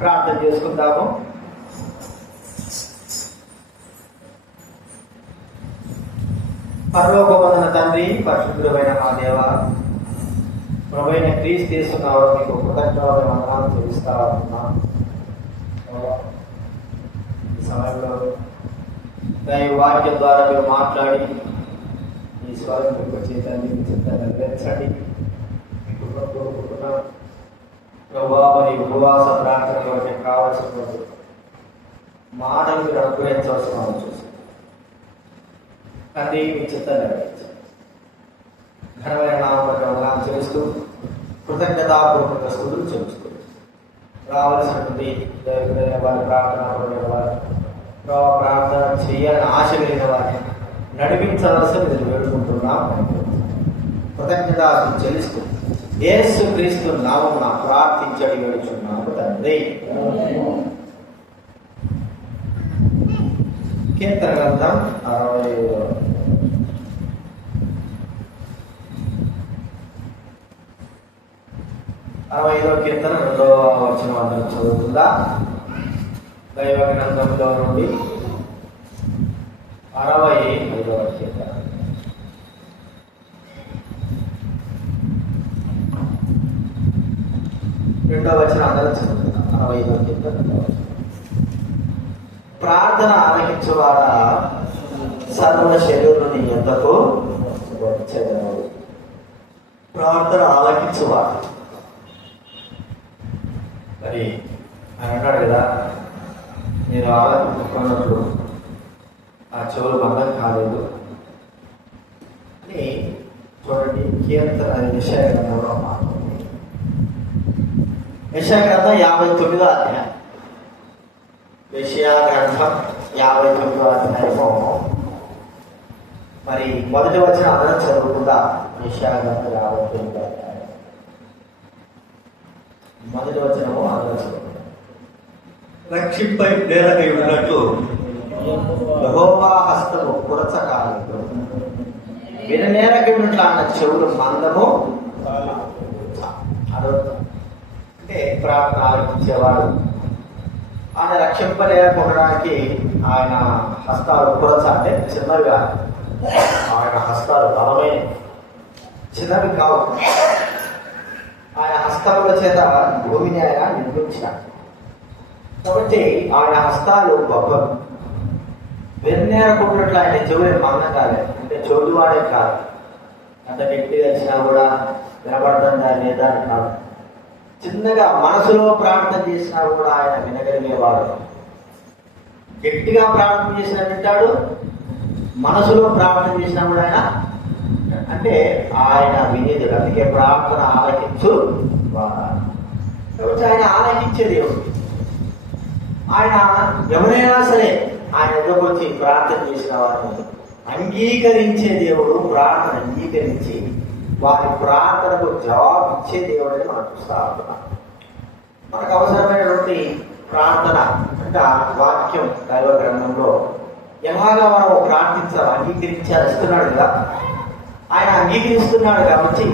ప్రార్థన చేసుకుందాము. పరలోకమందున తండ్రి, పరిశుద్ధుడైన మా దేవ, ప్రభువైన క్రీస్తు యేసు నామమున మీకు కృతజ్ఞతలు వందనాలు చెల్లిస్తా ఉన్నాం. ఈ సమయంలో దైవ వాక్యం ద్వారా మీరు మాట్లాడి ఈ స్వరం మీకు చేతండి నెరవేర్చండి. మీకు కోరుకుంటున్నాం ప్రభా. మరి ఉపవాస ప్రార్థన కొరకు కావాల్సిన మాటలు మీరు అనుగ్రహించవలసిన చూసి తండ్రి మీ చిత్తం నెరవేర్చండి. ఘనమైన నామం చేస్తూ కృతజ్ఞతాపూర్వక స్తుతులు చెల్లిస్తూ రావాల్సినటువంటి వారి ప్రార్థన ప్రార్థన చేయాలని ఆశ కలిగిన వారిని నడిపించవలసిన మీరు వేడుకుంటున్నాం. కృతజ్ఞత చెల్లిస్తూ యేసు క్రీస్తు నామమున ప్రార్థించడి వేడుచున్నాము తండ్రి. కీర్తన గ్రంథం 65వ కీర్తన 2వ వచనం అందరం చదువుతుందా? దైవ గ్రంథంలో నుండి 65వ కీర్తన. రెండవ వచనం అందరం చదువుతుందా? 65వ కీర్తన. ప్రార్థన ఆలకించువాడా సర్వ శరీరుని ఎంతకు వచ్చేదను. ప్రార్థన ఆలకించువాడు. మరి ఆయన అన్నాడు కదా, నేను ఆలకించుకున్నట్లు ఆ చెవులు బంధం కాలేదు అని. చూడండి, కీర్తన యెషయా గ్రంథంలో మాట్లాడుతుంది. యెషయా గ్రంథం 59వ అధ్యాయం. యెషయా గ్రంథం 59వ అధ్యాయము మరి మొదటి వచ్చిన అందరం చదువుకుందా? యెషయా గ్రంథం 59వ అధ్యాయం మొదటి వచనము అందరం చదువుకుందాం. రక్షింపై ప్రేరకై ఉన్నట్లు యెహోవా హస్తము పురచకాలేదు, విననేరకై ఉన్నట్లు ఆయన చెవులు మందము. అంటే ప్రార్థన ఆలకించేవాడు. ఆయన రక్షింపలేకపోవడానికి ఆయన హస్తాలు పురచ అంటే చిన్నవిగా, ఆయన హస్తాలు బలమైన చిన్నవి కావు. ఆయన హస్తముల చేత భూమిని ఆయన నిర్మించినాడు కాబట్టి ఆయన హస్తాలు గొప్పవి. వెన్నేరకున్నట్లు ఆయన చెవులే మందం కాలేదు, అంటే చెవులు వాడే కాదు. అంత గట్టిగా వచ్చినా కూడా వినపడుతుందా లేదా అని కాదు. చిన్నగా మనసులో ప్రార్థన చేసినా కూడా ఆయన వినగలిగేవాడు. గట్టిగా ప్రార్థన చేసినా వింటాడు, మనసులో ప్రార్థన చేసినా కూడా ఆయన అంటే ఆయన వినేది. అందుకే ప్రార్థన ఆలకించు కాబట్టి ఆయన ఆలకించే దేవుడు. ఆయన ఎవరైనా సరే ఆయన ఎదురుకు వచ్చి ప్రార్థన చేసిన వారిని అంగీకరించే దేవుడు. ప్రార్థన అంగీకరించి వారి ప్రార్థనకు జవాబు ఇచ్చే దేవుడు అని మనం చూస్తా ఉంటున్నాం. మనకు అవసరమైనటువంటి ప్రార్థన అంటే వాక్యం దైవ గ్రంథంలో ఎలాగా మనం ప్రార్థించాలి, అంగీకరించాలి ఇస్తున్నాడు కదా. ఆయన అంగీకరిస్తున్నాడు కాబట్టి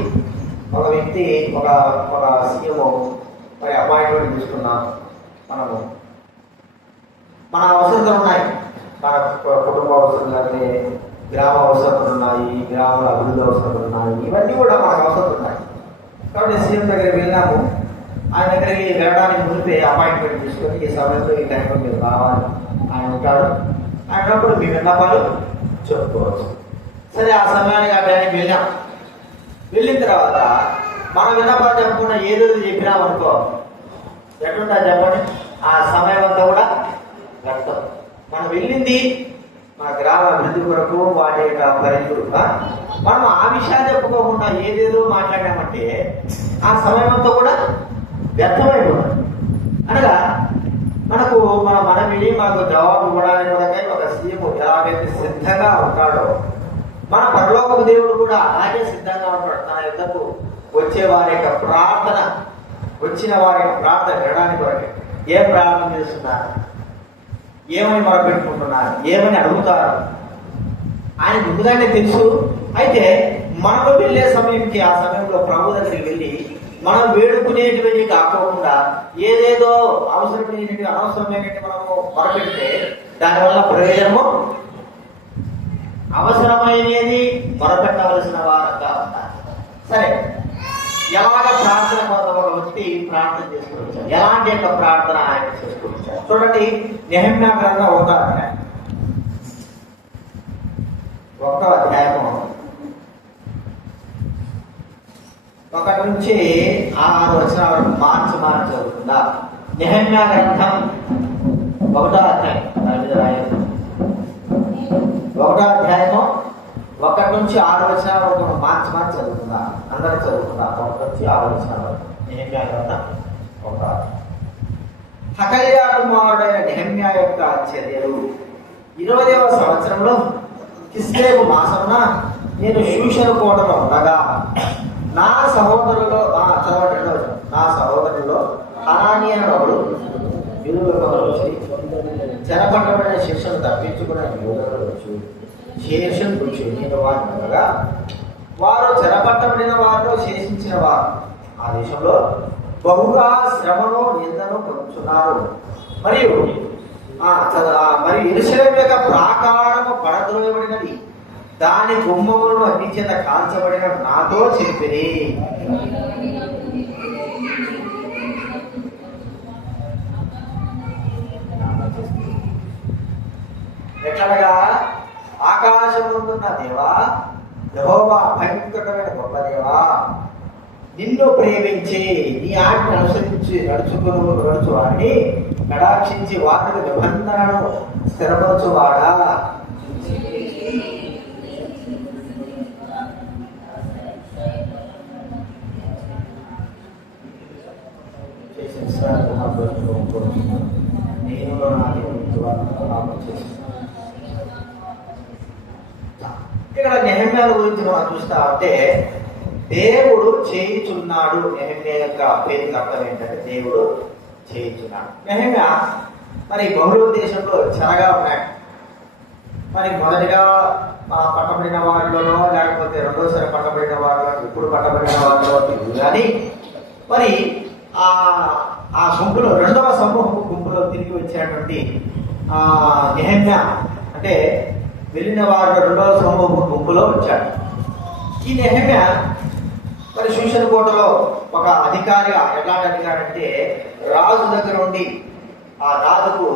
ఒక వ్యక్తి ఒక సీఎం మరి అపాయింట్మెంట్ తీసుకున్నాం. మనము మన అవసరాలు ఉన్నాయి, మన కుటుంబ అవసరాలు అంటే గ్రామ అవసరాలు ఉన్నాయి, గ్రామాల అభివృద్ధి అవసరాలు ఉన్నాయి, ఇవన్నీ కూడా మనకు అవసరాలు ఉన్నాయి. కాబట్టి సీఎం దగ్గరికి వెళ్ళాము. ఆయన దగ్గరికి వెళ్ళడానికి ముందే అపాయింట్మెంట్ తీసుకొని ఈ సమయంలో ఈ టైంలో మీరు రావాలి ఆయన ఉంటాడు. ఆయనప్పుడు మీ విన్నపాలు చెప్పుకోవచ్చు. సరే, ఆ సమయానికి ఆ టైంకి వెళ్ళాం. వెళ్ళిన తర్వాత మనం విన్నపాలు చెప్పకుండా ఏదో చెప్పినామనుకో ఎట్లుంటా చెప్పండి. ఆ సమయం అంతా కూడా వ్యర్థం. మనం వెళ్ళింది మన గ్రామ అభివృద్ధి కొరకు వాటి యొక్క పరిధులు. మనం ఆ విషయాలు చెప్పుకోకుండా ఏదేదో మాట్లాడామంటే ఆ సమయం అంతా కూడా వ్యర్థమైపోతుంది. అనగా మనకు మన విని మాకు జవాబు ఇవ్వడానికి కూడా ఒక సీఎం ఎలాగైతే సిద్ధంగా ఉంటాడో మన పరలోక దేవుడు కూడా అలాగే సిద్ధంగా ఉంటాడు. తన యుద్ధకు వచ్చే వారి యొక్క ప్రార్థన, వచ్చిన వారి యొక్క ప్రార్థన వినడానికి కొరకే ఏం ప్రార్థన చేస్తున్నారు, ఏమని మొరపెట్టుకుంటున్నారు, ఏమని అడుగుతారు ఆయన ముందుగానే తెలుసు. అయితే మనకు వెళ్ళే సమయంకి ఆ సమయంలో ప్రభు దగ్గరికి వెళ్ళి మనం వేడుకునేటివి కాకుండా ఏదేదో అవసరమైనవి అనవసరమైనవి మనము మొరపెడితే దానివల్ల ప్రయోజనము అవసరమైనది మొరపెట్టవలసిన వారంగా ఉంటారు. సరే, ఎలాగ ప్రార్థన కోసం ఒక వ్యక్తి ప్రార్థన చేసుకుంటారు, ఎలాంటి యొక్క ప్రార్థన ఆయన చేసుకుంటారు చూడండి. నెహెమ్యా గ్రంథం 1వ అధ్యాయము 1 నుంచి 6 వచనాల వరకు మార్చి చదువుతుందా. నెహెమ్యా గ్రంథం 1వ అధ్యాయం 1వ అధ్యాయము 1 నుంచి 6 వచనాల వరకు మార్చి చదువుతుందా. అందరూ చదువుతుందా 1 నుంచి 6 వచనాల వరకు. నెహెమ్యా గ్రంథం 1వ అధ్యాయం. హకల్యా కుమారుడైన నెహెమ్యా యొక్క చర్యలు. 20వ సంవత్సరంలో కిస్లేవు మాసమున నేను షూషను కోటలో ఉండగా నా సహోదరులో హనానీ అనే ఒకడు యూదులకు వచ్చి చెరపట్టబడిన శిక్షను తప్పించుకున్న యూదులు వచ్చు శేషం వచ్చు. నేను వారిని అనగా వారు చెరపట్టబడిన వారిలో శేషించిన వారు ఆ దేశంలో బహుగా శ్రమను నిందను పొందుతున్నారు. మరియు యెరూషలేము యొక్క ప్రాకారము పడద్రోయబడినది, దాని గుమ్మములను అగ్ని చేత కాల్చబడిన నాతో చెప్పిరి. ఎట్లనగా ఆకాశమున్న దేవా, యెహోవా భయంకరమైన గొప్ప దేవా, నిన్ను ప్రేమించి నీ ఆజ్ఞ అనుసరించి నడుచు వాడిని కటాక్షించి వాటికి నిబంధనను స్థిరపరచువాడా. ఇక్కడ నెహెమ్యా గురించి మనం చూస్తా ఉంటే దేవుడు చేయుచున్నాడు. నెహెమ్యా యొక్క పేరుకి అర్థం ఏంటంటే దేవుడు చేయుచున్నాడు. నెహెమ్యా మరి బహుళ దేశంలో చెరగా ఉన్నాడు. మరి మొదటిగా పట్టబడిన వారిలోనో లేకపోతే రెండోసారి పట్టబడిన వారిలో ఇప్పుడు పట్టబడిన వారిలో కానీ మరి ఆ గుంపులో రెండవ సమూహం గుంపులో తిరిగి వచ్చినటువంటి నెహెమ్యా అంటే వెళ్ళిన వారు రెండవ సమూహం గుంపులో వచ్చాడు. ఈ నెహెమ్యా మరి షూషను కోటలో ఒక అధికారిగా, ఎలాంటి అధికారి అంటే రాజు దగ్గర ఉండి ఆ రాజుకు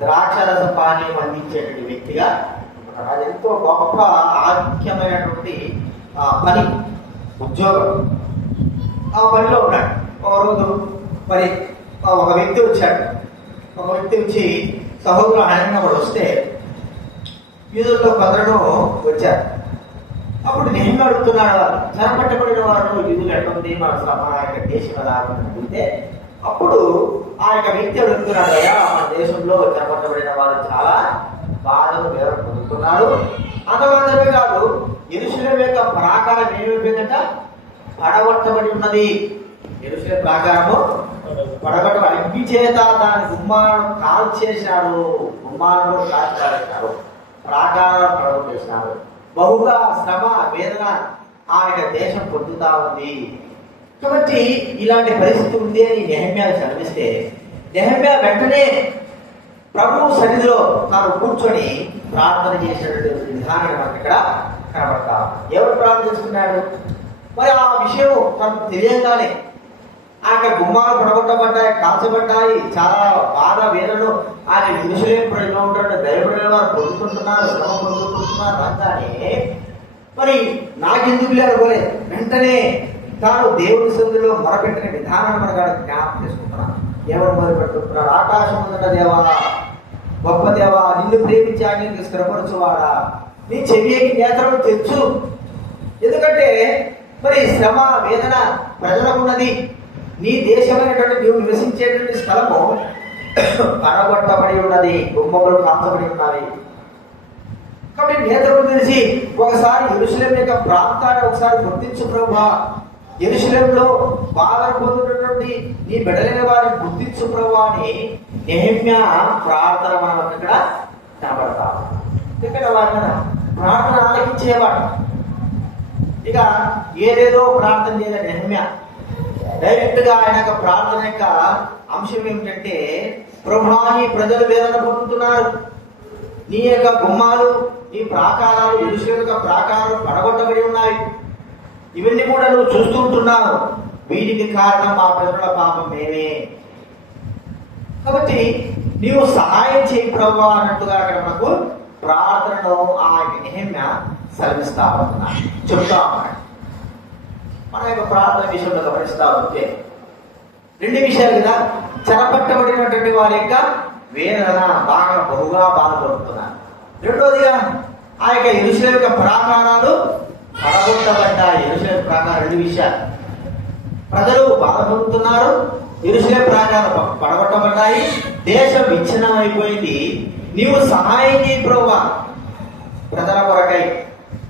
ద్రాక్షరస పానీయం అందించేటువంటి వ్యక్తిగా అది ఎంతో గొప్ప ఆధిక్యమైనటువంటి పని, ఉద్యోగం. ఆ పనిలో ఉన్నాడు. ఒక రోజు మరి ఒక వ్యక్తి వచ్చాడు. ఒక వ్యక్తి వచ్చి సహోదరుడు ఆయన వాడు వస్తే యూదుల్లో కొందరు వచ్చారు. అప్పుడు నెహెమ్యా అడుగుతున్నాడు, వారు చెరపట్టబడిన వారు యూదులు ఎట్లుంది, మన యొక్క దేశం ఎలా అడిగితే అప్పుడు ఆ యొక్క వ్యక్తి అడుగుతున్నాడు, అయ్యా మన దేశంలో చెరపట్టబడిన వారు చాలా బాధలు పొందుతున్నారు. అంతమాత్రమే కాదు, యెరూషలేము యొక్క ప్రాకారం ఏమైపోయిందంట, పడగొట్టబడి ఉన్నది. యెరూషలేము ప్రాకారము పడగొట్టబడి అగ్ని చేత దాని గుమ్మాలను కాల్చేశారు. గుమ్మాలను కాల్చేశారు, ప్రాకారాలు పడగొట్టేసినారు. బహుగా శ్రమ వేదన ఆ యొక్క దేశం పొందుతా ఉంది. కాబట్టి ఇలాంటి పరిస్థితి ఉంది అని నెహెమ్యా చదివిస్తే నెహెమ్యా వెంటనే ప్రభువు సన్నిధిలో తాను కూర్చొని ప్రార్థన చేసినటువంటి విధానం మనకి ఇక్కడ కనబడతా. ఎవరు ప్రార్థన చేస్తున్నాడు? మరి ఆ విషయం తనకు తెలియగానే ఆ యొక్క గుమ్మాలు పడగొట్టబడ్డాయి, కాల్చబడ్డాయి, చాలా బాధ వేదనలు ఆయన యెరూషలేము ప్రజలు ఉంటాడు, దైవజనుల వారు పొందుకుంటున్నారు, శ్రమ పొందుకుంటున్నారు అనగానే మరి నాకెందుకు అనుకోలేదు. వెంటనే తాను దేవుని సన్నిధిలో మొరపెట్టిన విధానం మనకు జ్ఞాపకం చేసుకుంటున్నాను. ఎవరు మొదలుపెట్టుకుంటున్నాడు? ఆకాశం ఉందన్న దేవా, గొప్ప దేవా, నిన్ను ప్రేమించి ఆజ్ఞకి స్థిరపరచువాడా, నీ చెవికి నేత్రము తెచ్చు. ఎందుకంటే మరి శ్రమ వేదన ప్రజలకున్నది. నీ దేశమైనటువంటి నీవు నివసించేటువంటి స్థలము పడగొట్టబడి ఉన్నది, గుమ్మములు కాల్చబడి ఉన్నవి. కాబట్టి నేత్రము తెలిసి ఒకసారి యెరూషలేము యొక్క ప్రాంతాన్ని ఒకసారి గుర్తించు ప్రభువా. యెరూషలేములో బాధలు పొందుతున్నటువంటి నీ బిడ్డలైన వారిని గుర్తించు ప్రభువా అని నెహెమ్యా ప్రార్థన మనం ఇక్కడ కనబడతాం. ఇక్కడ వారి ప్రార్థన ఆలకించేవాడు. ఇక ఏదేదో ప్రార్థన చేయలేదు నెహెమ్యా. డైరెక్ట్ గా ఆయన యొక్క ప్రార్థన యొక్క అంశం ఏమిటంటే, ప్రభువా నీ ప్రజలు వేదన పొందుతున్నారు, నీ యొక్క గుమ్మాలు, నీ ప్రాకారాలు, యెరూషలేము యొక్క ప్రాకారాలు పడగొట్టబడి ఉన్నాయి, ఇవన్నీ కూడా నువ్వు చూస్తుంటున్నావు, వీటికి కారణం మా పితరుల పాపం మేమే, కాబట్టి నీవు సహాయం చేయి ప్రభువా అన్నట్టుగా అక్కడ మనకు ప్రార్థనలో ఆ నెహెమ్యా సెలవిస్తా ఉంటున్నాడు, చెప్తా ఉన్నాడు. మన యొక్క ప్రార్థన విషయంలో గమనిస్తా ఉంటే రెండు విషయాలు కదా, చెరపట్టబడినటువంటి వారి యొక్క వేదన బహుగా బాధపడుతున్నారు. రెండోదిగా ఆ యొక్క యెరూషలేము యొక్క ప్రాకారాలు పడగొట్టబడ్డాయి. యెరూషలేము ప్రాకారం రెండు విషయాలు, ప్రజలు బాధపడుతున్నారు, యెరూషలేము ప్రాకారాలు పడగొట్టబడ్డాయి, దేశం విచ్ఛిన్నం అయిపోయింది. నీవు సహాయం చేయి ప్రభువా, ప్రజల కొరకై,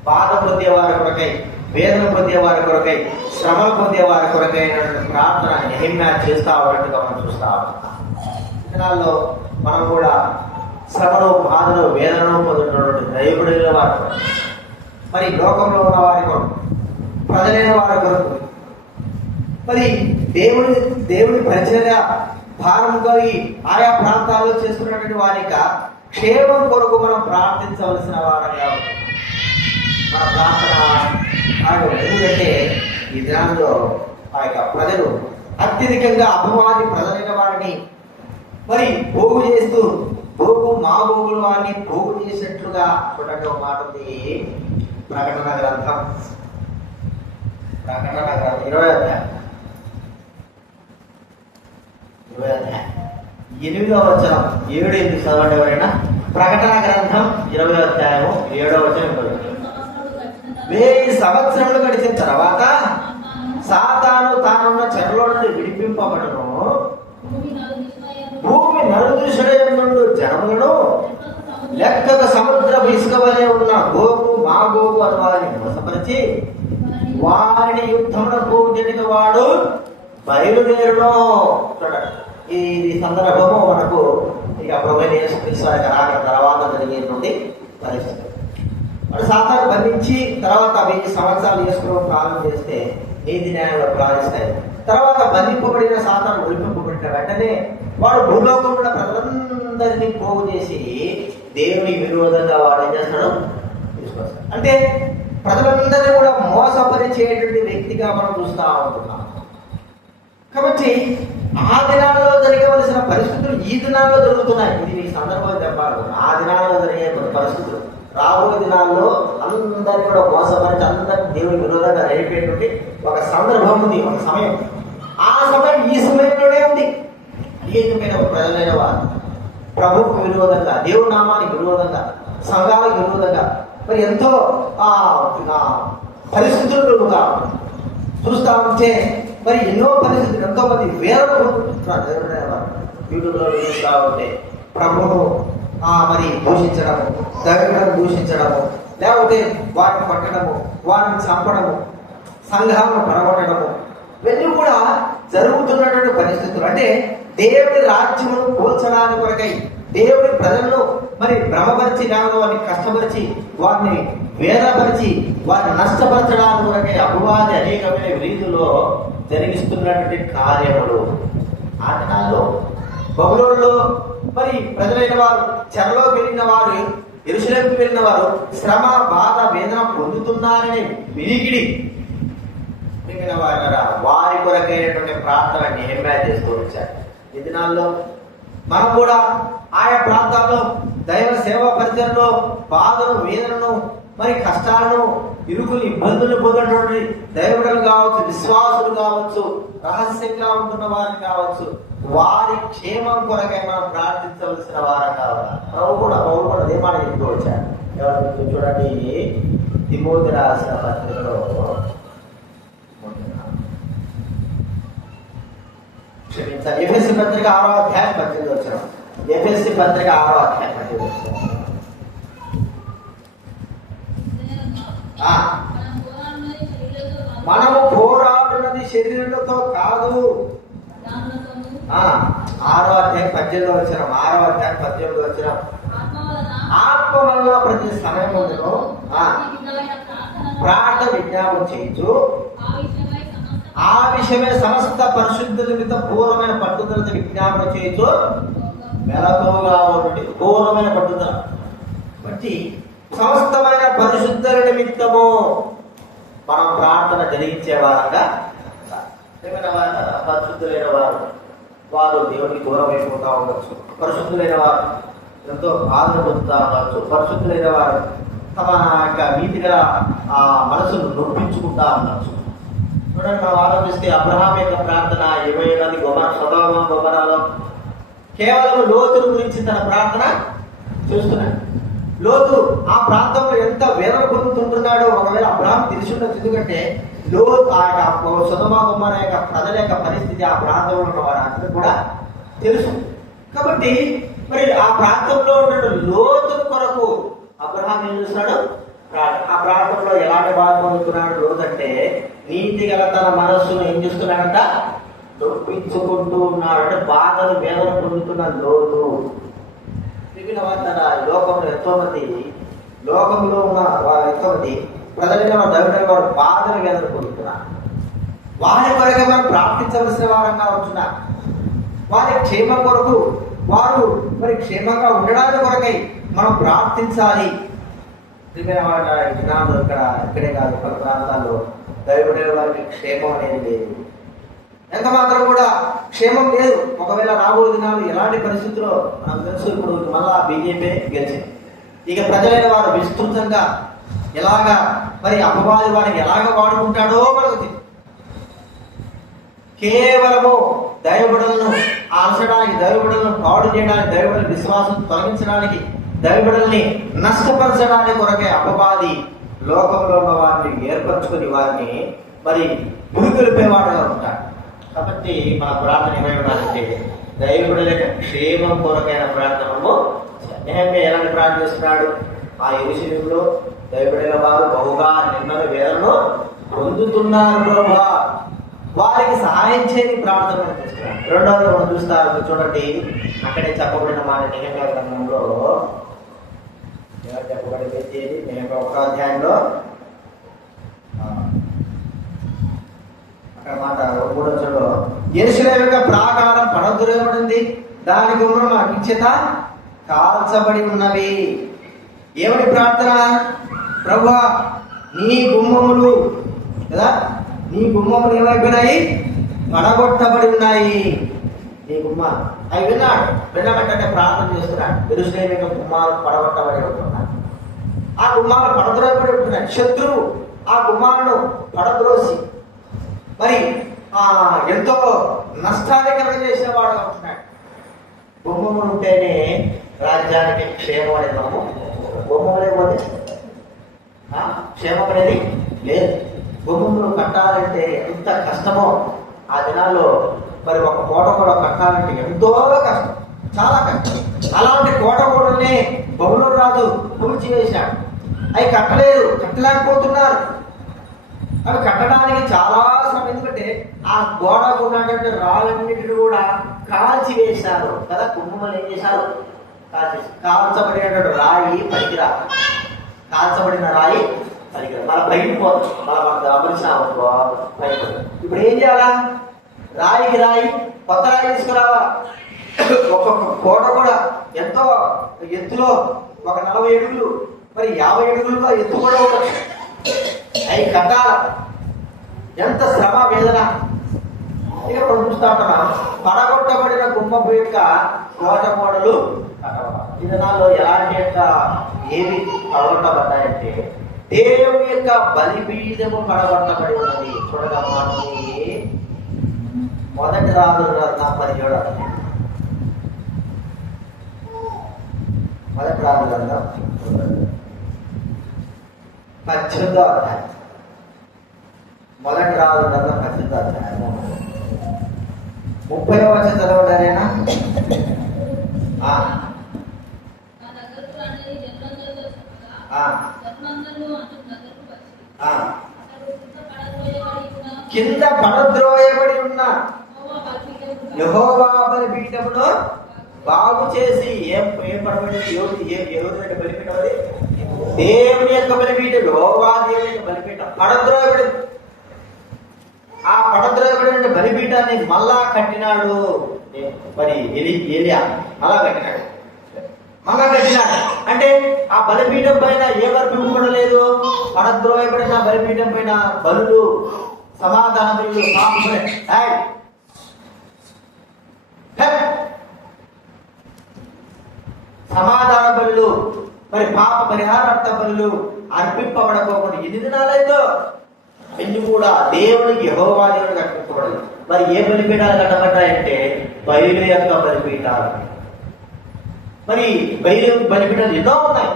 బాధ పొందేవారి కొరకై, వేదన పొందేవారి కొరకై, శ్రమలు పొందేవారి కొరకై ప్రార్థన నెహెమ్యా చేస్తా ఉన్నట్టుగా మనం చూస్తా ఉన్నాం. దినాల్లో మనం కూడా శ్రమను, బాధను, వేదనను పొందుతున్నటువంటి దైవకుడైన వారి కొరకు, మరి లోకంలో ఉన్న వారి కొరకు, ప్రజలైన వారి కొరకు, మరి దేవుని ప్రజలుగా భారం కలిగి ఆయా ప్రాంతాల్లో చేస్తున్నటువంటి వారి యొక్క క్షేమం కొరకు మనం ప్రార్థించవలసిన వారంగా మన ప్రార్థన. ఎందుకంటే ఈ దినాల్లో ఆ యొక్క ప్రజలు అత్యధికంగా అపవాది ప్రజలైన వారిని మరి పోగు చేస్తూ, మా భోగులు వారిని పోగు చేసినట్లుగా చూడండి. ఒక మాట ఉంది, ప్రకటన గ్రంథం 20 అధ్యాయం 8వ వచనం 7 చదవండి ఎవరైనా. ప్రకటన గ్రంథం 20 అధ్యాయము 7వ వచనం. 1000 సంవత్సరములు గడిచిన తర్వాత సాతాను తానున్న చెరలో నుండి విడిపింపబడును, భూమి నలుదిశలందు జనములను లెక్కకు సముద్రపు ఇసుక వలె ఉన్న గోగు మాగోగు అని వారిని మోసపరిచి వారిని యుద్ధమునకు జరిగిన వాడు బయలుదేరును. చూడండి, ఈ సందర్భము మనకు ఇక ప్రభువైన యేసుక్రీస్తు రాకడ తర్వాత జరిగేటువంటి పరిస్థితి. వాడు సాతాను బంధించి తర్వాత 1000 సంవత్సరాలు చేసుకోవడం ప్రారంభం చేస్తే నీతి న్యాయంలో ప్రారంభిస్తాయి. తర్వాత బంధింపబడిన సాతాను ఒలిపింపబడిన వెంటనే వాడు భూలోకంలో ప్రజలందరినీ పోగు చేసి దేవుని విరోధంగా వాడు ఏం చేస్తాడు, తీసుకొస్తాడు. అంటే ప్రజలందరినీ కూడా మోసపరిచేటువంటి వ్యక్తిగా మనం చూస్తూ ఉంటున్నాం. కాబట్టి ఆ దినాల్లో జరగవలసిన పరిస్థితులు ఈ దినాల్లో జరుగుతున్నాయి. ఇది మీ సందర్భంగా చెప్పాలి. ఆ దినాల్లో జరిగే పరిస్థితులు రాబోయే దినాల్లో అందరినీ కూడా మోసపరిచి అందరినీ దేవుని విరోధంగా నడిపేటువంటి ఒక సందర్భం ఉంది, ఒక సమయం. ఆ సమయం ఈ సమయంలోనే ఉంది. అనేకమైన ప్రజలైన వారు ప్రభువుకు విరోధంగా, దేవుడి నామానికి విరోధంగా, సంఘాలకు విరోధంగా మరి ఎంతో పరిస్థితులు చూస్తా ఉంటే మరి ఎన్నో పరిస్థితులు, ఎంతో మంది వేరే యూట్యూబ్లో చూస్తూ ఉంటే ప్రభువును మరి దూషించడము, దైవములను దూషించడము, లేకపోతే వాటిని పట్టడము, వాటిని చంపడము, సంఘాలను పడగొట్టడము, ఇవన్నీ కూడా జరుగుతున్నటువంటి పరిస్థితులు. అంటే దేవుడి రాజ్యమును పోల్చడానికి కొరకై దేవుడి ప్రజలను మరి భ్రమపరిచి, లేకపోతే వారిని కష్టపరిచి, వారిని వేదపరిచి, వారిని నష్టపరచడానికి కొరకై అపవాది అనేకమైన రీతిలో జరిగిస్తున్నటువంటి కార్యములు. ఆ దినాల్లో బబులోనులో మరి ప్రజలైన వారు, చెరలోకి వెళ్ళిన వారు, యెరూషలేముకు వెళ్ళిన వారు శ్రమ, బాధ, వేదన పొందుతున్నారని వినికిడి వారి కొరకైనటువంటి ప్రార్థన నెహెమ్యా చేస్తూ వచ్చారు. ఈ దినాల్లో మనం కూడా ఆయా ప్రాంతాల్లో దైవ సేవా పరిచయంలో బాధను, వేదనను, మరి కష్టాలను, ఇరుకులు, ఇబ్బందులు పొందినటువంటి దైవములు కావచ్చు, విశ్వాసులు కావచ్చు, రహస్యంగా ఉంటున్న వారు కావచ్చు, వారి క్షేమం కొరకై మనం ప్రార్థించవలసిన వారం కావాలి. ప్రభు కూడా అదే మాట చెప్తూ వచ్చారు. ఎవరు చూడండి, తిమోతి రాసిన పత్రికలో క్షమించాలి, ఎఫెసీ పత్రిక 6వ అధ్యాయం 18 వచ్చిన ఎఫెసీ పత్రిక 6వ అధ్యాయం 18 వచ్చిన మనము పోరాడున్నది శరీరంతో కాదు. 6వ అధ్యాయం 18 వచ్చిన 6వ అధ్యాయం 18 వచ్చిన ఆత్మ వల్ల ప్రతి సమయం ప్రార్థన విజ్ఞాపన చేయొచ్చు, ఆ విషయమే సమస్త పరిశుద్ధుల మీద పూర్వమైన పట్టుదలతో విజ్ఞాపన చేయొచ్చు. మెలకువగా ఉండి పూర్వమైన పట్టుదల బట్టి సమస్తమైన పరిశుద్ధుల నిమిత్తము మనం ప్రార్థన జరిగించే వారంగా పరిశుద్ధులైన వారు దేవునికి దూరం అయిపోతా ఉండొచ్చు. పరిశుద్ధులైన వారు ఎంతో బాధలు పొందుతా ఉండొచ్చు. పరిశుద్ధులైన వారు తమ యొక్క నీతిగా ఆ మనసును నొప్పించుకుంటా ఉండొచ్చు. చూడండి, మనం ఆలోచిస్తే అబ్రహాం యొక్క ప్రార్థన 20 స్వభావం గొప్పరాలు కేవలం లోతుల గురించి తన ప్రార్థన చూస్తున్నాడు. లోతు ఆ ప్రాంతంలో ఎంత వేదన పొందుతుంటున్నాడో ఒకవేళ అబ్రహాం తెలిసి ఉండొచ్చు. ఎందుకంటే లోతు ఆ యొక్క సొదొమ గొమొర్రా యొక్క ప్రజల యొక్క పరిస్థితి ఆ ప్రాంతంలో ఉన్న వారందరూ కూడా తెలుసు. కాబట్టి మరి ఆ ప్రాంతంలో ఉన్న లోతు కొరకు అబ్రహాం ఏం చూస్తున్నాడు? ఆ ప్రాంతంలో ఎలాంటి బాధ పొందుతున్నాడు లోతు అంటే, నీతి గల తన మనస్సును ఏం చేస్తున్నాడంట? నొప్పించుకుంటూ ఉన్నాడు. అంటే బాధను వేదన పొందుతున్న లోతు. తన లోకంలో లోకంలో ఉన్న ఎంతో మంది ప్రజలుగా దైవమైన వారు బాధను వేదన పొందుతున్నారు. వారి కొరకే మనం ప్రార్థించవలసిన వారంగా ఉంటున్నారు. వారి క్షేమం కొరకు, వారు మరి క్షేమంగా ఉండడానికి కొరకై మనం ప్రార్థించాలి. దినాలు ఇక్కడే కాదు, పలు ప్రాంతాల్లో దైవమైన వారికి క్షేమం అనేది లేదు. ఎంత మాత్రం కూడా క్షేమం లేదు. ఒకవేళ రాబోయే దినాలు ఎలాంటి పరిస్థితుల్లో మనకు తెలుసు. ఇప్పుడు మళ్ళా బీజేపీ గెలిచింది. ఇక ప్రజలైన వారు విస్తృతంగా ఎలాగా మరి అపవాది వారిని ఎలాగ వాడుకుంటాడో మనకు తెలియదు. కేవలము దైవబిడ్డలను ఆల్చడానికి, దైవబిడ్డలను పాడు చేయడానికి, దైవబిడ్డల విశ్వాసం తొలగించడానికి, దైవబిడ్డల్ని నష్టపరచడానికి కొరకే అపవాది లోకంలో ఉన్న వారిని ఏర్పరచుకుని వారిని మరి గురికొలిపేవాడుగా ఉంటాడు. కాబట్టి మన ప్రార్థన ఏమై ఉండాలంటే దైవబిడ్డల యొక్క క్షేమం కొరకైన ప్రార్థనము. నెహెమ్యా ఎలాంటి ప్రార్థన చేస్తున్నాడు? ఆ యెరూషలేములో దైవబిడ్డల వారు బహుగా నిమ్మల వేదనను పొందుతున్నారు ప్రభువా, వారికి సహాయం చేయని ప్రార్థన చేస్తున్నారు. రెండవది మనం చూస్తారు, చూడండి, అక్కడే చెప్పబడిన మాట నెహెమ్యా గ్రంథంలో చెప్పబడింది. నెహెమ్యా 1వ అధ్యాయంలో అక్కడ మాట 3వ వచనంలో, యెరూషలేము యొక్క ప్రాకారం పడద్రోయబడింది, దాని గుమ్మం అగ్నిచేత కాల్చబడి ఉన్నవి. ఏమని ప్రార్థన? ప్రభువా, నీ గుమ్మములు కదా, నీ గుమ్మములు ఏమైపోయినాయి? పడగొట్టబడి ఉన్నాయి. నీ గుమ్మాలు అవి విన్నాడంటే ప్రార్థన చేస్తున్నాడు. యెరూషలేము యొక్క గుమ్మాలు పడగొట్టబడి ఉంటున్నాయి. ఆ గుమ్మాలు పడద్రోయబడి ఉంటున్నాయి. శత్రువు ఆ గుమ్మాలను పడద్రోసి మరి ఎంతో నష్టాన్ని కలుగజేసిన వాడుగా ఉంటున్నాడు. గుమ్మములు ఉంటేనే రాజ్యానికి క్షేమం అనేది. గుమ్మం లేకపోతే క్షేమం అనేది లేదు. గుమ్మములు కట్టాలంటే ఎంత కష్టమో ఆ దినాల్లో. మరి ఒక కోట కూడా కట్టాలంటే ఎంతో కష్టం, చాలా కష్టం. అలాంటి కోట కూడానే బబులోను రాజు కూల్చివేశాడు. అవి కట్టలేకపోతున్నారు. అవి కట్టడానికి చాలా శ్రమ. ఎందుకంటే ఆ గోడకు ఉన్నటువంటి రాళ్ళన్నిటిని కూడా కాల్చి వేశారు కదా. కుటుంబాలు ఏం చేశారు? కాల్చబడినటువంటి రాయి పనికిరా, కాల్చబడిన రాయి పనికిరా, మన పైకిపోదు. మనకు అమర్చిన ఇప్పుడు ఏం చేయాలా? రాయికి రాయి, కొత్త రాయి తీసుకురావా. ఒక్కొక్క కోట కూడా ఎంతో ఎత్తులో, ఒక 40 అడుగులు, మరి 50 అడుగులుగా ఎత్తు కూడా ఉండొచ్చు. అవి కట్టాల, ఎంత శ్రమ వేదన. ఇక మనం చూస్తా ఉంటున్నాం, పడగొట్టబడిన గుమ్మపు యొక్క కోట కోడలు ఈ దినాల్లో ఎలాంటి యొక్క ఏవి పడగొట్టబడ్డాయంటే, దేవుని యొక్క బలిబీజము పడగొట్టబడి ఉన్నది. చూడగమ్మా, మొదటి రాజుల గ్రంథం 17వ అధ్యాయం. మొదటి రాజుల గ్రంథం 18వ అధ్యాయం. మొదటి రాజుల గ్రంథం 18వ అధ్యాయం 30వ వచనం చదవడారేనా? కింద పడద్రోయబడి ఉన్న యెహోవా బలిపీఠమును బాగు చేసి ఏం పడబడింది? ఎవరి బలిపీఠం అది? దేవుని యొక్క బలిపీఠం, యెహోవా దేవుని యొక్క బలిపీఠం పడద్రోయబడింది. ఆ పడద్రోయబడిన బలిపీఠాన్ని మళ్ళా కట్టినాడు. మరి ఏలియా మళ్ళా కట్టినాడు. అంటే ఆ బలిపీఠం పైన ఏ అర్పింపబడలేదు. పడద్రోయబడిన బలిపీఠం పైన బలులు, సమాధాన బలులు, సమాధాన బలులు, మరి పాప పరిహారార్థ బలులు అర్పింపబడకోకుండా ఎన్ని దినాలైందో అన్ని కూడా దేవునికి యెహోవా దేవునికి అర్పింపబడదు. మరి ఏ బలిపీఠాలు కట్టబడ్డాయంటే బయలు యొక్క బలిపీఠాలు. మరి బలిపీఠాలు ఎన్నో ఉన్నాయి,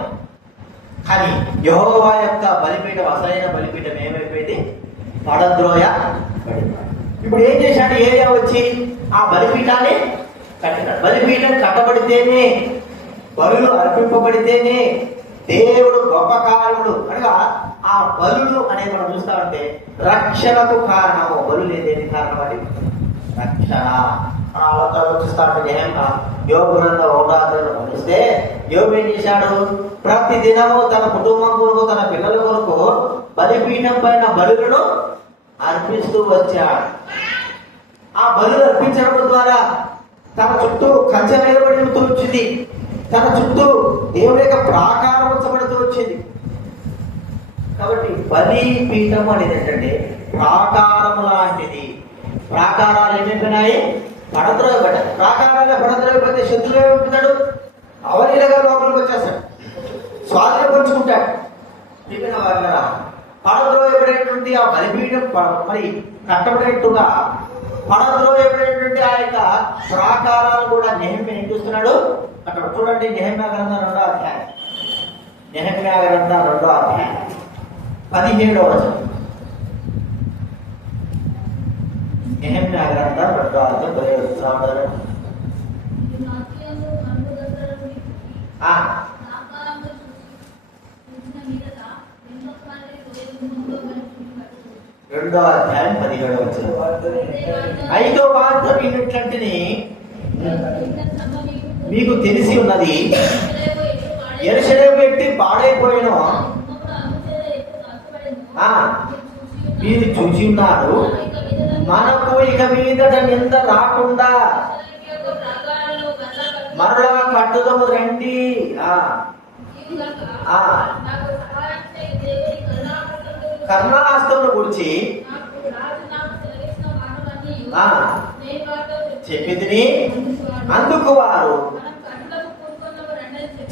కానీ యెహోవా యొక్క బలిపీఠం, అసలైన బలిపీఠం ఏమైపోయింది? పడద్రోయ బలిపీఠం. ఇప్పుడు ఏం చేశాడు ఏలియా? వచ్చి ఆ బలిపీఠాన్ని కట్టినాడు. బలిపీఠం కట్టబడితేనే, బలులు అర్పింపబడితేనే దేవుడు గొప్ప కారణుడు. అనగా ఆ బలులు అనేది మనం చూస్తామంటే రక్షణకు కారణము. బలు లేదేది కారణం అది రక్షణ. చూస్తామంటే యోగు గ్రంథం 1 గమనిస్తే యోగు ఏం చేశాడు? ప్రతి దినము తన కుటుంబం కొరకు, తన పిల్లల కొరకు బలిపీఠం పైన బలులను అర్పిస్తూ వచ్చాడు. ఆ బలులు అర్పించడం ద్వారా తన చుట్టూ కంచె నిలబడుతూ వచ్చింది. తన చుట్టూ దేవుని యొక్క ప్రాకారం ఉంచబడుతూ వచ్చింది. కాబట్టి బలిపీఠం అనేది ఏంటంటే ప్రాకారము లాంటిది. ప్రాకారాలు ఏమైపోయినాయి? పడద్రోయబడ్డాయి. ప్రాకారాలు పడద్రోయబడితే శత్రువు ఏమైపోతాడు? అవలీలగా లోపలికి వచ్చేస్తాడు, స్వాధీనపరుచుకుంటాడు. పడద్రోయబడేటువంటి ఆ బలిపీఠం మరి కట్టబడేట్టుగా పడద్రోయబడేటువంటి ఆ యొక్క ప్రాకారాలు కూడా నెహెమ్యా ఏం చూస్తున్నాడు? అక్కడ చూడండి, నెహెమ్యా గ్రంథం 2వ అధ్యాయం, నెహెమ్యా గ్రంథం 2వ అధ్యాయం 17వ వచనం. నెహెమ్యా గ్రంథం 2వ అధ్యాయం రెండో అధ్యాయం 17వ వచనం. ఐదో వార్త విన్నట్లంటే మీకు తెలిసి ఉన్నది, యెరూషలేము ఎట్టి పాడైపోయిన మీరు చూసి ఉన్నారు. మనకు ఇక మీదట నింద రాకుండా మరలా కట్టుదము రండి. కర్ణాహస్తమును గురించి చెప్పితిని. అందుకు వారు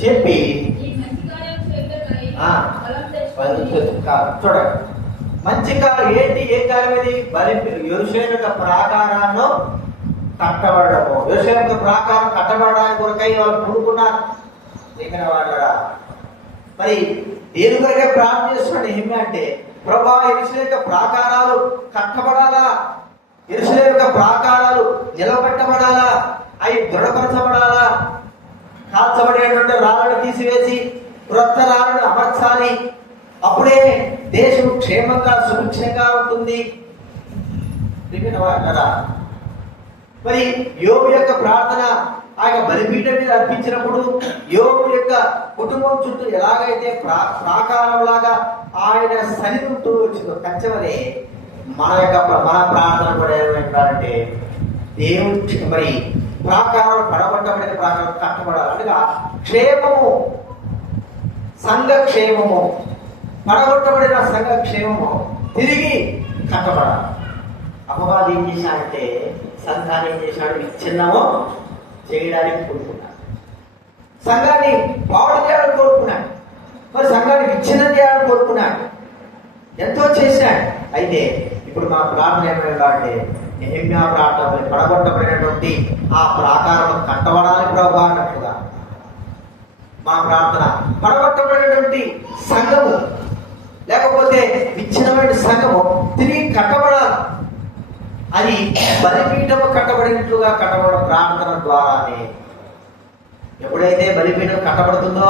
చెప్పి చూడండి, మంచి కాలం ఏంటి? ఏ కాలం ఇది? యెరూషలేము యొక్క ప్రాకారాన్ని కట్టబడము. యెరూషలేము యొక్క ప్రాకారం కట్టబడడానికి కొరకై వాళ్ళు పూనుకున్నారు. వాళ్ళ మరి దేని కొరకే ప్రార్థన చేస్తున్నాడు నెహెమ్యా అంటే, ప్రభువా యెరూషలేము యొక్క ప్రాకారాలు కట్టబడాలా, యెరూషలేము యొక్క ప్రాకారాలు నిలబెట్టబడాలా, అవి దృఢపరచబడాలా, కాల్చబడేటువంటి రాళ్ళను తీసివేసి క్రొత్త రాళ్ళను అమర్చాలి. అప్పుడే దేశం క్షేమంగా సుభిక్షంగా ఉంటుంది. మరి యోబు యొక్క ప్రార్థన ఆయన బలిపీఠం మీద అర్పించినప్పుడు యోబు యొక్క కుటుంబం చుట్టూ ఎలాగైతే ప్రాకారం లాగా ఆయన సన్నిధుంటూ వచ్చిందో కంచెవలే మన ప్రార్థన కూడా ఏమంటారంటే దేవుడి మరి ప్రాకారం పడగొట్టబడిన ప్రాకారం కట్టబడాలి. అనగా క్షేమము, సంఘ క్షేమము, పడగొట్టబడిన సంఘ క్షేమము తిరిగి కట్టబడాలి. అపవాది ఏం చేశాడంటే సంఘాన్ని ఏం చేశాడు? విచ్ఛిన్నము చేయడానికి కోరుకున్నాడు, సంఘాన్ని పాడు చేయాలని కోరుకున్నాడు, మరి సంఘాన్ని విచ్ఛిన్నం చేయాలని కోరుకున్నాడు, ఎంతో చేశాడు. అయితే ఇప్పుడు మా ప్రార్థన ఏమైనా అంటే నెహెమ్యా ప్రార్థన పడగొట్టబడినటువంటి ఆ ప్రాకారం కట్టబడాలి ప్రభువా అన్నట్లుగా మా ప్రార్థన. పడగొట్టబడినటువంటి సంఘము లేకపోతే విచ్ఛిన్నమైన సంఘము తిరిగి కట్టబడాలి. అది బలిపీఠము కట్టబడినట్లుగా కట్టబడిన ప్రార్థన ద్వారానే. ఎప్పుడైతే బలిపీఠం కట్టబడుతుందో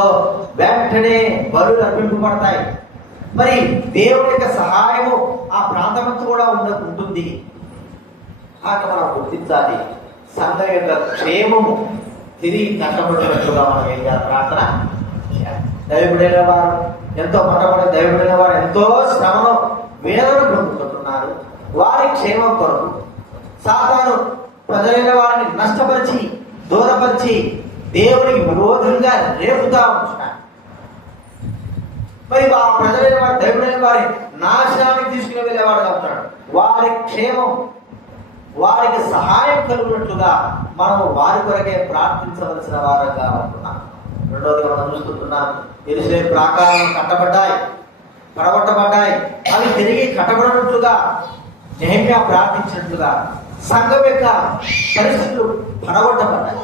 వెంటనే బలులు అర్పింపబడతాయి. మరి దేవుని యొక్క సహాయము ఆ ప్రాంతమంతా కూడా ఉంటుంది. మనం గుర్తించాలి. సంఘం యొక్క క్షేమము తిరిగి కట్టబడినట్లుగా మనం ఏం చేయాలి? ప్రార్థన చేయాలి. దైవజనులైన వారు ఎంతో పట్టబడిన దైవజనులైన వారు ఎంతో శ్రమను వేదన పొందుతున్నారు. వారి క్షేమం కొరకు సాతాను ప్రజలైన వారిని నష్టపరిచి దూరపరిచి దేవునికి విరోధంగా రేపుతా ఉంటున్నాడు. మరి ఆ ప్రజలైన వారి దేవుడైన వారి నాశనానికి తీసుకుని వెళ్ళేవాడుగా ఉంటాడు. వారి క్షేమం, వారికి సహాయం కలుగునట్లుగా మనము వారి కొరకే ప్రార్థించవలసిన వారంగా ఉంటున్నాం. రెండవది మనం చూస్తుంటున్నాం, యెరూషలేము ప్రాకారాలు కట్టబడ్డాయి, పడగొట్టబడ్డాయి. అవి తిరిగి కట్టబడినట్లుగా నెహెమ్యా ప్రార్థించినట్లుగా సంఘం యొక్క పరిస్థితులు పడగొట్టబడ్డాయి.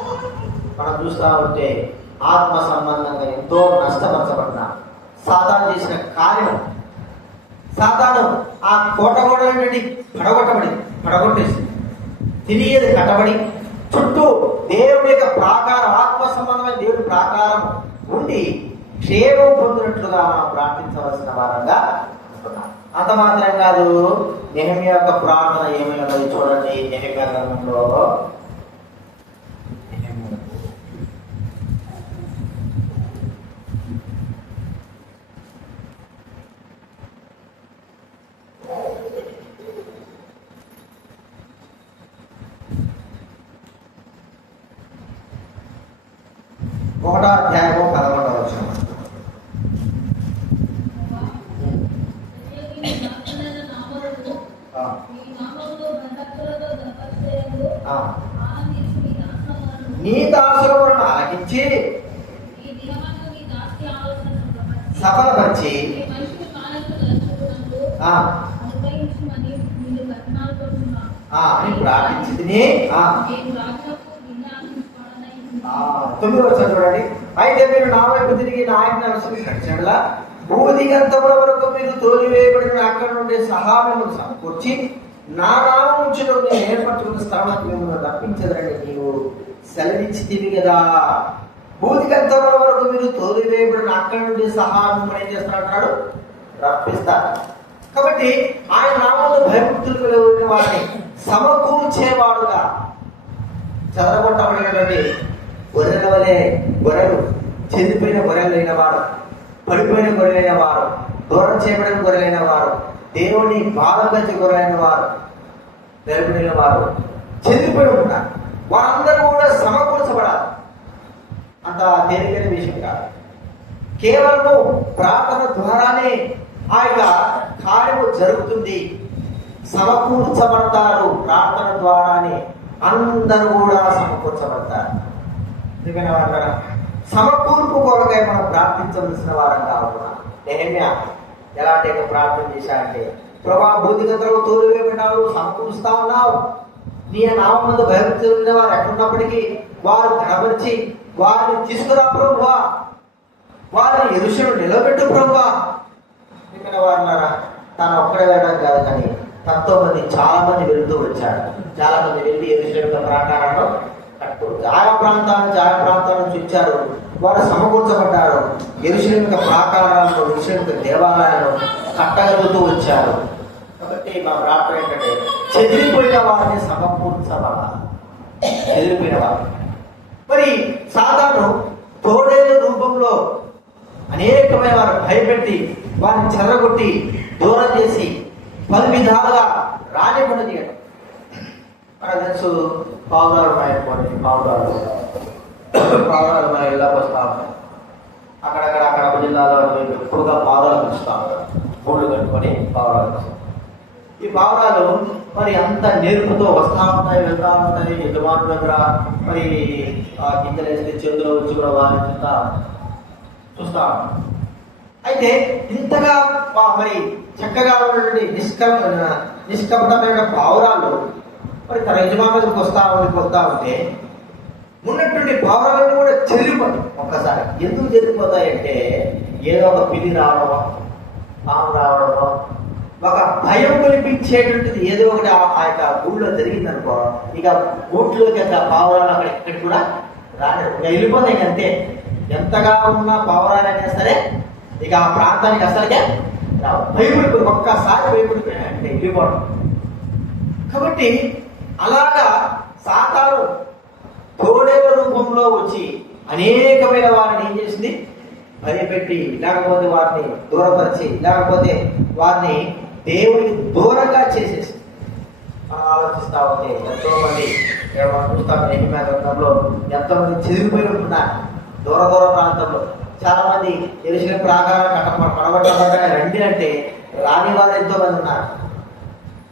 మనం చూస్తా ఉంటే ఆత్మ సంబంధంగా ఎంతో నష్టపరచబడినా సాతాను చేసిన కార్యం, సాతాను ఆ కోట గోడల నుండి పడగొట్టేసింది. తిరిగి కట్టబడి చుట్టూ దేవుడి యొక్క ప్రాకారం, ఆత్మ సంబంధమైన దేవుడి ప్రాకారం ఉండి క్షేమం పొందినట్లుగా మనం ప్రార్థించవలసిన వారంగా ఉంటున్నాం. అంత మాత్రం కాదు, నెహెమ్యా యొక్క ప్రార్థన ఏమైనది చూడండి. నెహెమ్యా గ్రంథంలో ఒకటో అధ్యాయము 11వ వచనం. నీ దాసులను ఆలకించి సఫలపరిచి అని ప్రార్థించింది. 9వ వచనం చూడండి. అయితే మీరు నా వైపు తిరిగి నా ఆజ్ఞ అనుసరించడలా భూదిగంతముల వరకు మీరు తోలివేయబడిన అక్కడి నుండి సహాయమును సమకూర్చి నా నామం ఉంచులో నేను ఏర్పరచుకున్న స్థానానికి మిమ్మల్ని రప్పించదండి నీవు సెలవిచ్చితివి కదా. భూదిగంతముల వరకు మీరు తోలివేయబడిన అక్కడి నుండి సహాయం ఏం చేస్తాడు? రప్పిస్తాడు. కాబట్టి ఆయన నామంలో భయభక్తులు కలిగిన వారిని సమకూర్చేవాడుగా, చెదరగొట్టబడినటువంటి గొర్రెల వలె గొర్రెలు, చెందిపోయిన గొర్రెలైన వారు, పడిపోయిన గొర్రెలైన వారు, దూరం చేయబడిన గొర్రెలైన వారు, దేవుని బాధ కలిసి గొర్రెలైన వారు, నిలబడిన వారు చెందిపోయి ఉంటారు. వారందరూ కూడా సమకూర్చబడాలి. అంత తేలికైన విషయం కాదు. కేవలము ప్రార్థన ద్వారానే ఆ యొక్క కార్యము జరుగుతుంది. సమకూర్చబడతారు. ప్రార్థన ద్వారానే అందరూ కూడా సమకూర్చబడతారు. సమకూర్పు కొరకై మనం ప్రార్థించవలసిన వారం కావున నెహెమ్యా ఎలాంటి ప్రార్థన చేశాడంటే, ప్రభా భౌతికతలో తోలివేయబడినారు, సమకూరుస్తా ఉన్నావు. నీ నామం మీద భయభక్తులు వారు ఎక్కడున్నప్పటికీ వారు కనబరిచి వారిని తీసుకురా ప్రభువా, వారిని యెరూషలేములో నిలబెట్టు ప్రభువా. ఇక్కడ వారున్నారా, తను ఒక్కడే వెళ్ళడం కాదు, కానీ తనతో మంది చాలా మంది వెళ్తూ వచ్చాడు. చాలా మంది వెళ్ళి యెరూషలేము ప్రాకారంలో కట్టు ఆయా ప్రాంతాలను చూచారు. వారు సమకూర్చబడ్డారు. యెరూషలేము ప్రాకారాలను, యెరూషలేము దేవాలయాలను కట్టగలుగుతూ వచ్చారు. కాబట్టి మా ప్రార్థన ఏంటంటే, చెదిరిపోయిన వారిని సమకూర్చబడాలి. చెదిరిపోయిన వారు మరి సాతాను తోడేలు రూపంలో అనేకమైన వారు భయపెట్టి వారిని చెదరగొట్టి దూరం చేసి పలు విధాలుగా రానికుండా చేయడం. మనకు తెలుసు, పావురాలు మాయపోయి పావురాలు మనం ఇళ్ళకి వస్తూ ఉంటాం. అక్కడ జిల్లాలో ఎక్కువగా పావురాలు పెంచుతూ ఉంటారు. గూళ్ళు కట్టుకొని పావురాలు. ఈ పావురాలు మరి అంత నేర్పుతో వస్తూ ఉంటాయి, వెళ్తూ ఉంటాయి. యజమానుల దగ్గర మరి ఆ గింజలు వేస్తే చేతిలో వచ్చి కూడా వారిని చూస్తూ ఉంటాం. అయితే ఇంతగా మరి చక్కగా ఉన్నటువంటి నిష్కపటమైన పావురాలు మరి తన యజమానులకు వస్తూ ఉంటే ఉన్నటువంటి పావురాలను కూడా చెల్లిపోతాయి. ఒక్కసారి ఎందుకు చెల్లిపోతాయంటే, ఏదో ఒక పిల్లి రావడమో, పాము రావడమో, ఒక భయం కల్పించేటువంటిది ఏదో ఒకటి ఆ యొక్క గూళ్ళో జరిగిందనుకో, ఇక గూట్లోకి యొక్క పావురాలు అక్కడ ఎక్కడి కూడా రాలేదు, ఇక వెళ్ళిపోతాయి. అంతే. ఎంతగా ఉన్న పావురాలైనా సరే ఇక ఆ ప్రాంతానికి అసలుకే భయపడిపోయి, ఒక్కసారి భయపడిపోయాయంటే వెళ్ళిపోవడం. కాబట్టి అలాగా సాతాను తోడేల రూపంలో వచ్చి అనేకమైన వారిని ఏం చేసింది? భయపెట్టి, లేకపోతే వారిని దూరపరిచి, లేకపోతే వారిని దేవుడికి దూరంగా చేసేసి మనం ఆలోచిస్తూ ఉంటే ఎంతో మంది ఇక్కడ మనం చూస్తాం నెహెమ్యా గ్రంథంలో ఎంతో మంది చెదిరిపోయి ఉంటున్నారు. దూర దూర ప్రాంతంలో చాలా మంది యెరూషలేము ప్రాకారం పడగొట్టబడ్డాయి రండి అంటే రాని వారు ఎంతో మంది ఉన్నారు.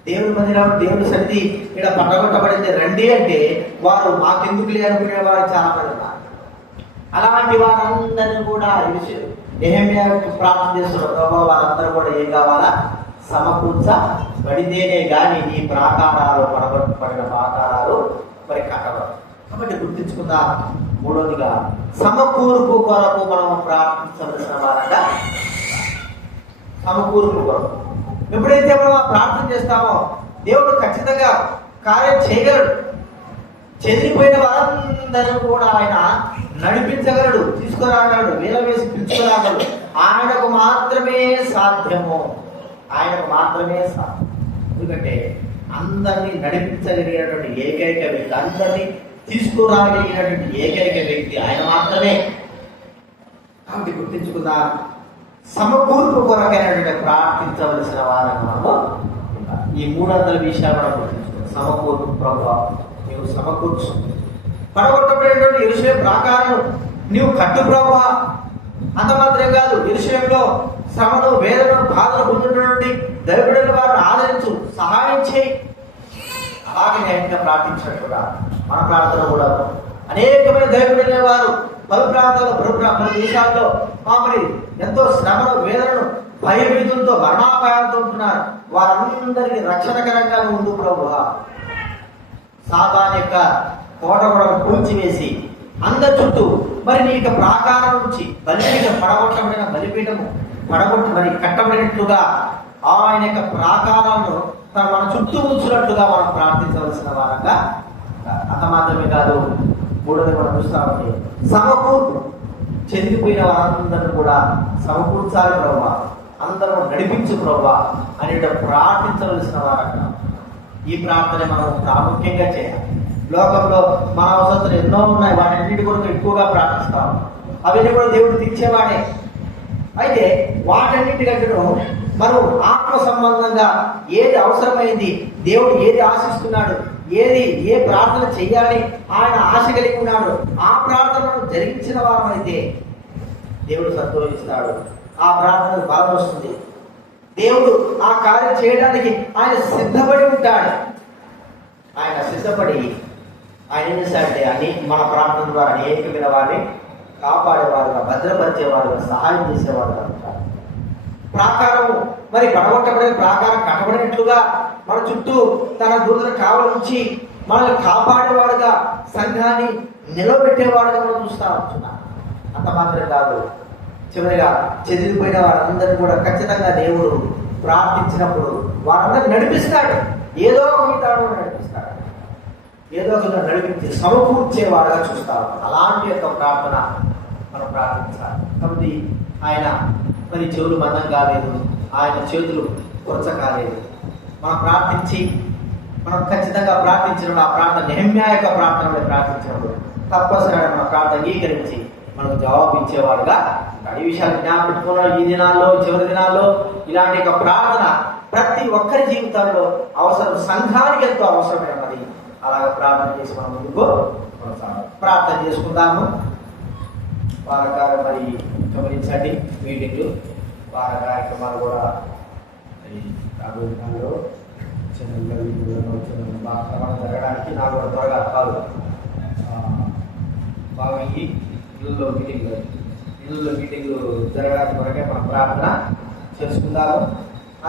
దేవుని మందిరం దేవుని సన్నిధి ఇక్కడ పడగొట్టబడింది రండి అంటే వారు మాకెందుకు అనుకునే వారు చాలా మంది ఉన్నారు. అలాంటి వారందరినీ కూడా నెహెమ్యా ప్రార్థన చేస్తున్నారు. వారందరూ కూడా ఏం కావాలా? సమకూర్చబడితేనే కానీ ఈ ప్రాకారాలు పడగొట్టబడిన ప్రాకారాలు మరి కట్టబడదు. కాబట్టి గుర్తించుకుందాం. మూడోదిగా సమకూర్పు కొరకు మనం ప్రార్థించవలసిన వారంగా సమకూర్పు కొరకు ఎప్పుడైతే మనం ప్రార్థన చేస్తామో దేవుడు ఖచ్చితంగా కార్యం చేయగలడు. చెదిరిపోయిన వారందరూ కూడా ఆయన నడిపించగలడు, తీసుకురాగలడు, వేల వేసి పిలుచుకురాగలడు. ఆయనకు మాత్రమే సాధ్యము. ఆయనకు మాత్రమే సాధ్యం. ఎందుకంటే అందరినీ నడిపించగలిగినటువంటి ఏకైక వ్యక్తి, అందరినీ తీసుకురాగలిగినటువంటి ఏకైక వ్యక్తి ఆయన మాత్రమే. కాబట్టి గుర్తించుకుందాం. సమకూర్పు కొరకైనటువంటి ప్రార్థించవలసిన వారిని మనము ఈ 300 విషయాలు మనం గుర్తించుకుందాం. సమకూర్పు ప్రభావ నీవు సమకూర్చు. పడగొట్టబడేటువంటి యెరూషలేము ప్రాకారం నీవు కట్టు ప్రభావ. అంత మాత్రమే కాదు, యెరూషలేములో శ్రమను వేదనను బాధలు పొందుతున్నటువంటి దైవజనుల వారిని ఆదరించు, సహాయం చేయి. అలాగే నేను ప్రార్థించినట్టుగా మన ప్రార్థన కూడా అనేకమైన దైవజనుల వారు పలు ప్రాంతాల్లో పలు దేశాల్లో మరి ఎంతో శ్రమను వేదనను భయభీతులతో మరణాపాయాలతో ఉంటున్నారు. వారందరికీ రక్షణకరంగా ఉండు ప్రభువా. సాతాను యొక్క కోట కూడా కూల్చివేసి అందరి చుట్టూ మరి నీ యొక్క ప్రాకారం నుంచి బలిపీఠం పడగొట్టబడిన బలిపీఠము మరి కట్టబడినట్లుగా ఆయన యొక్క ప్రాకారాలను మన చుట్టూ ఉంచినట్లుగా మనం ప్రార్థించవలసిన వారంగా. అంత మాత్రమే కాదు, మూడోది మనం చూస్తామంటే సమకూర్పు. చెందిపోయిన వారందరూ కూడా సమకూర్చాలి ప్రభావ, అందరూ నడిపించు ప్రభావ అనే ప్రార్థించవలసిన వారంగా. ఈ ప్రార్థన మనం ప్రాముఖ్యంగా చేయాలి. లోకంలో మన అవసరాలు ఎన్నో ఉన్నాయి, వాటన్నిటి కొరకు ఎక్కువగా ప్రార్థిస్తాం. అవన్నీ కూడా దేవుడు తీర్చేవాడే. అయితే వాటన్నిటికంటూ మనం ఆత్మ సంబంధంగా ఏది అవసరమైంది, దేవుడు ఏది ఆశిస్తున్నాడు, ఏ ప్రార్థన చెయ్యాలి ఆయన ఆశ కలిగి ఉన్నాడు, ఆ ప్రార్థనను జరిగించిన వారమైతే దేవుడు సంతోషిస్తాడు. ఆ ప్రార్థనకు బలం వస్తుంది. దేవుడు ఆ కార్యం చేయడానికి ఆయన సిద్ధపడి ఉంటాడు. ఆయన సిద్ధపడి ఆయన ఏం చేశాడంటే అని మన ప్రార్థన ద్వారా అనేకమైన వారిని కాపాడేవారుగా, భద్రపరిచేవారుగా, సహాయం చేసేవారుగా ఉంటారు. ప్రాకారం మరి పడగొట్టబడిన ప్రాకారం కట్టబడినట్లుగా మన చుట్టూ తన దూతను కావలించి మనల్ని కాపాడేవాడుగా, సంఘాన్ని నిలబెట్టేవాడుగా మనం చూస్తా ఉంటున్నాం. అంత మాత్రం కాదు, చివరిగా చెదిరిపోయిన వారందరినీ కూడా ఖచ్చితంగా దేవుడు ప్రార్థించినప్పుడు వారందరినీ నడిపిస్తాడు. ఏదో ఒక విధానం నడిపిస్తాడు, ఏదో ఒక నడిపించి సమకూర్చేవాడుగా చూస్తాడు. అలాంటి యొక్క ప్రార్థన మనం ప్రార్థించాలి. కాబట్టి ఆయన మరి చెవులు మందం కాలేదు, ఆయన చేతులు కొరచ కాలేదు. మనం ప్రార్థించి మనం ఖచ్చితంగా ప్రార్థించినప్పుడు ఆ ప్రార్థన నెహెమ్యా యొక్క ప్రార్థనలో ప్రార్థించినప్పుడు తప్పనిసరిగా మన ప్రార్థన అంగీకరించి మనకు జవాబు ఇచ్చేవాడుగా. ఈ విషయాలు జ్ఞాపకం ఈ దినాల్లో, చివరి దినాల్లో ఇలాంటి యొక్క ప్రార్థన ప్రతి ఒక్కరి జీవితాల్లో అవసరం, సంఘానికి ఎంతో అవసరమైనది. అలాగే ప్రార్థన చేసి మనం ముందుకు ప్రార్థన చేసుకుందాము. వారకాల మరి గమనించండి, మీటింగ్లు వార కార్యక్రమాలు కూడా రాబోయే దినాల్లో బాగా జరగడానికి నాకు త్వరగా కాదు. బాగా ఇళ్ళలో మీటింగ్లు జరగడానికి కొరకే మనం ప్రార్థన చేసుకుందాము.